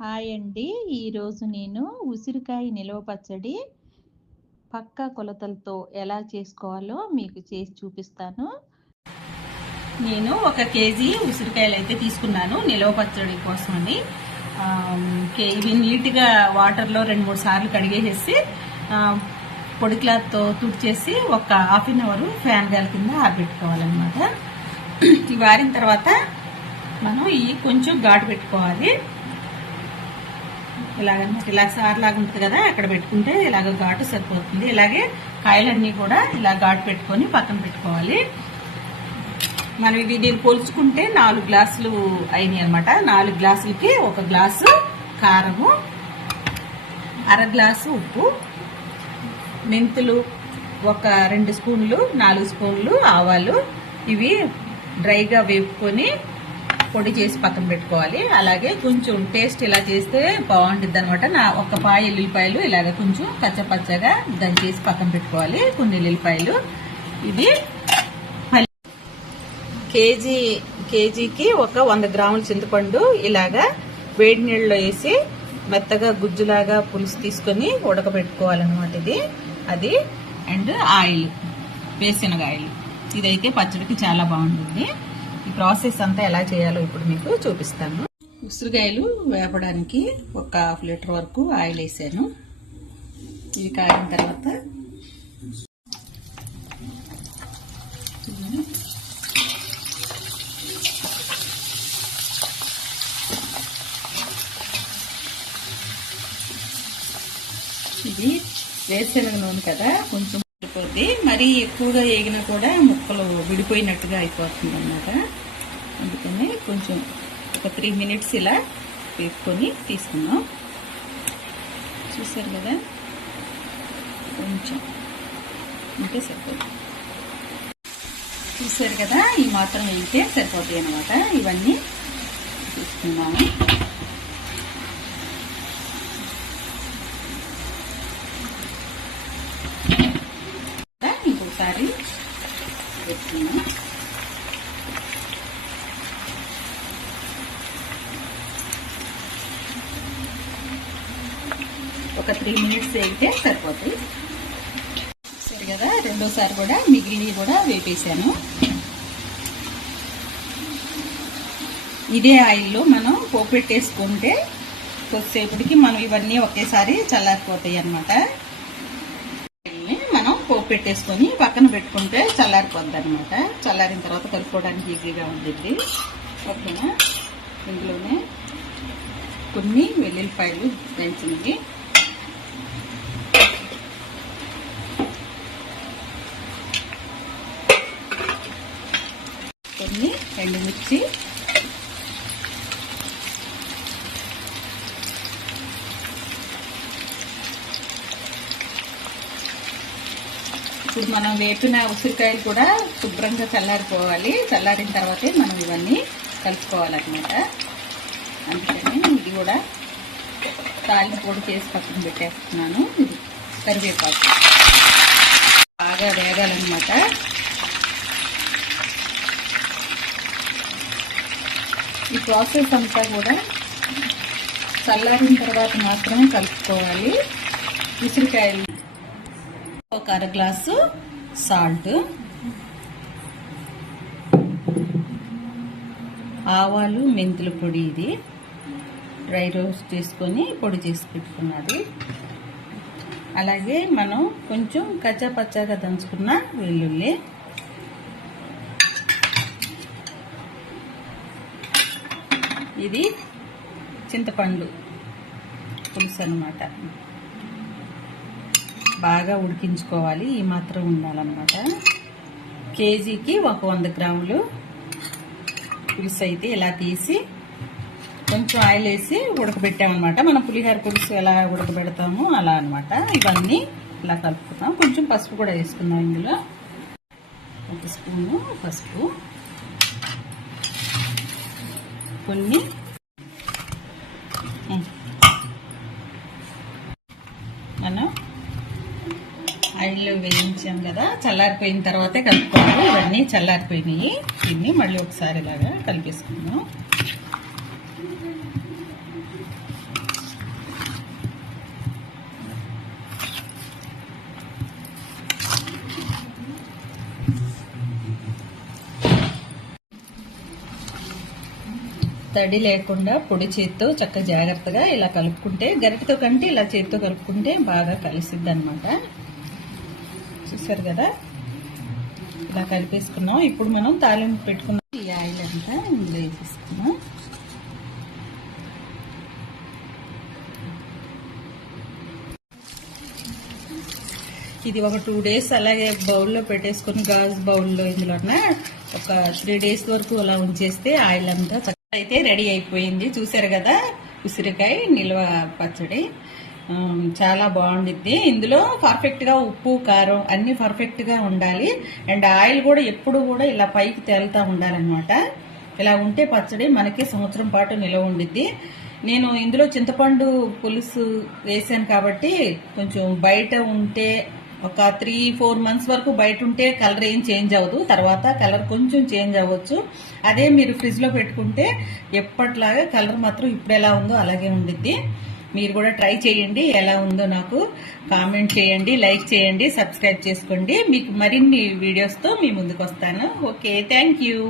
Hi అండి. ఈరోజు నేను ఉసిరికాయ నిలవ పచ్చడి పక్క కొలతలతో ఎలా చేసుకోవాలో మీకు చేసి చూపిస్తాను. నేను ఒక కేజీ ఉసిరికాయలు అయితే తీసుకున్నాను నిలవ పచ్చడి కోసమని అండి. ఇవి నీట్గా వాటర్లో రెండు మూడు సార్లు కడిగేసేసి పొడి క్లాత్తో తుడిచేసి ఒక హాఫ్ అన్ అవర్ ఫ్యాన్ గాలి కింద ఆరబెట్టుకోవాలన్నమాట. ఇవి ఆరిన తర్వాత మనం ఇవి కొంచెం ఘాటు పెట్టుకోవాలి. ఇలాగనమాట. ఇలా సార్లాగా ఉంటుంది కదా అక్కడ పెట్టుకుంటే ఇలాగ ఘాటు సరిపోతుంది. ఇలాగే కాయలన్నీ కూడా ఇలా ఘాటు పెట్టుకొని పక్కన పెట్టుకోవాలి. మనం ఇది దీన్ని పోల్చుకుంటే నాలుగు గ్లాసులు అయినాయి అనమాట నాలుగు గ్లాసులకి ఒక గ్లాసు కారము అర గ్లాసు ఉప్పు మెంతులు ఒక రెండు స్పూన్లు నాలుగు స్పూన్లు ఆవాలు. ఇవి డ్రైగా వేపుకొని పొడి చేసి పక్కన పెట్టుకోవాలి. అలాగే కొంచెం టేస్ట్ ఇలా చేస్తే బాగుంటుంది అనమాట నా ఒక పాయ ఎల్లుల్లిపాయలు ఇలాగ కొంచెం పచ్చపచ్చగా దంచేసి పక్కన పెట్టుకోవాలి. కొన్ని ఎల్లుల్లిపాయలు. ఇది కేజీ కేజీకి ఒక వంద గ్రాముల చింతపండు ఇలాగా వేడి నీళ్ళలో వేసి మెత్తగా గుజ్జులాగా పులుసు తీసుకొని ఉడకబెట్టుకోవాలన్నమాట ఇది. అది అండ్ ఆయిల్ వేసినగాయలు ఇదైతే పచ్చడికి చాలా బాగుంటుంది. ఈ ప్రాసెస్ అంతా ఎలా చేయాలో ఇప్పుడు మీకు చూపిస్తాను. ఉసిరికాయలు వేపడానికి ఒక హాఫ్ లీటర్ వరకు ఆయిల్ వేసాను. ఇవి కాగిన తర్వాత ఇది వేరుశనగ నూనె కదా కొంచెం పడిపోద్ది మరీ ఎక్కువగా వేగినా కూడా ముక్కలు విడిపోయినట్టుగా అయిపోతుంది అన్నమాట అందుకని కొంచెం ఒక త్రీ మినిట్స్ ఇలా వేపుకొని తీసుకున్నాం చూసారు కదా? కొంచెం. ఉంటే సరిపోతుంది చూసారు కదా? ఈ మాత్రం వేయితే సరిపోతాయి అనమాట ఇవన్నీ తీసుకున్నాము కదా ఇంకొకసారి పెట్టుకున్నాం ఒక త్రీ మినిట్స్ వేగితే సరిపోతాయి. సరే కదా రెండోసారి కూడా మిగిలినవి కూడా వేపేసాను ఇదే ఆయిల్లో మనం పోపు పెట్టేసుకుంటే కొద్దిసేపటికి మనం ఇవన్నీ ఒకేసారి చల్లారిపోతాయి అన్నమాట. మనం పోపు పెట్టేసుకొని పక్కన పెట్టుకుంటే చల్లారిపోద్ది అనమాట చల్లారిన తర్వాత కలుపుకోవడానికి ఈజీగా ఉంటుంది ఓకేనా? ఇందులోనే కొన్ని వెల్లుల్లిపాయలు దంచినవి కొన్ని ఎండుమిర్చి. ఇప్పుడు మనం వేపిన ఉసిరికాయలు కూడా శుభ్రంగా చల్లారిపోవాలి. చల్లారిన తర్వాతే మనం ఇవన్నీ కలుపుకోవాలన్నమాట. అందుకని ఇది కూడా తాలింపు పొడి చేసి పక్కన పెట్టేస్తున్నాను. ఇది కరివేపాకు. బాగా వేగాలన్నమాట. ఈ ప్రాసెస్ అంతా కూడా చల్లారిన తర్వాత మాత్రమే కలుపుకోవాలి. ఉసిరికాయలు ఒక అర గ్లాసు సాల్ట్ ఆవాలు మెంతుల పొడి ఇది. డ్రై రోస్ట్ చేసుకొని పొడి చేసి పెట్టుకున్నది. అలాగే మనం కొంచెం కచ్చా పచ్చాగా దంచుకున్న వెల్లుల్లి. ఇది చింతపండు పులుసు అనమాట బాగా ఉడికించుకోవాలి ఈ మాత్రం ఉండాలన్నమాట. కేజీకి ఒక వంద గ్రాములు పులుసు అయితే ఇలా తీసి కొంచెం ఆయిల్ వేసి ఉడకబెట్టామన్నమాట. మనం పులిహోర పులుసు ఎలా ఉడకబెడతామో అలా అనమాట ఇవన్నీ ఇలా కలుపుకుందాం. కొంచెం పసుపు కూడా వేసుకుందాం ఇందులో. ఒక స్పూను పసుపు. కొన్ని మనం ఆయిల్లో వేయించాం కదా చల్లారిపోయిన తర్వాతే కలుపుకోవాలి. ఇవన్నీ చల్లారిపోయినాయి. దీన్ని మళ్ళీ ఒకసారి ఇలాగా కలిపేసుకుందాం. తడి లేకుండా పొడి చేత్తో చక్కగా జాగ్రత్తగా ఇలా కలుపుకుంటే గరిటతో కంటే ఇలా చేత్తో కలుపుకుంటే బాగా కలిసిద్ది అనమాట చూసారు కదా? ఇలా కలిపేసుకున్నాం. ఇప్పుడు మనం తాలింపు పెట్టుకున్నాం ఈ ఆయిల్ అంతా ఇందులో వేసేసుకున్నాం ఇది ఒక టూ డేస్ అలాగే బౌల్లో పెట్టేసుకుని గాజు బౌల్లో ఇందులో ఒక త్రీ డేస్ వరకు అలా ఉంచేస్తే ఆయిల్ అంతా అయితే రెడీ అయిపోయింది. చూసారు కదా? ఉసిరికాయ నిల్వ పచ్చడి. చాలా బాగుండిద్ది. ఇందులో పర్ఫెక్ట్గా ఉప్పు కారం అన్ని పర్ఫెక్ట్గా ఉండాలి. అండ్ ఆయిల్ కూడా ఎప్పుడు కూడా ఇలా పైకి తేలుతా ఉండాలన్నమాట. ఇలా ఉంటే పచ్చడి మనకి సంవత్సరం పాటు నిలవ ఉండిద్ది. నేను ఇందులో చింతపండు పులుసు వేసాను కాబట్టి కొంచెం బయట ఉంటే ఒక త్రీ ఫోర్ మంత్స్ వరకు బయట ఉంటే కలర్ ఏం చేంజ్ అవ్వదు. తర్వాత కలర్ కొంచెం చేంజ్ అవ్వచ్చు. అదే మీరు ఫ్రిడ్జ్లో పెట్టుకుంటే ఎప్పట్లాగా కలర్ మాత్రం ఇప్పుడు ఎలా ఉందో అలాగే ఉండిద్ది. మీరు కూడా ట్రై చేయండి ఎలా ఉందో నాకు కామెంట్ చేయండి లైక్ చేయండి సబ్స్క్రైబ్ చేసుకోండి. మీకు మరిన్ని వీడియోస్తో మీ ముందుకు వస్తాను ఓకే థ్యాంక్ యూ.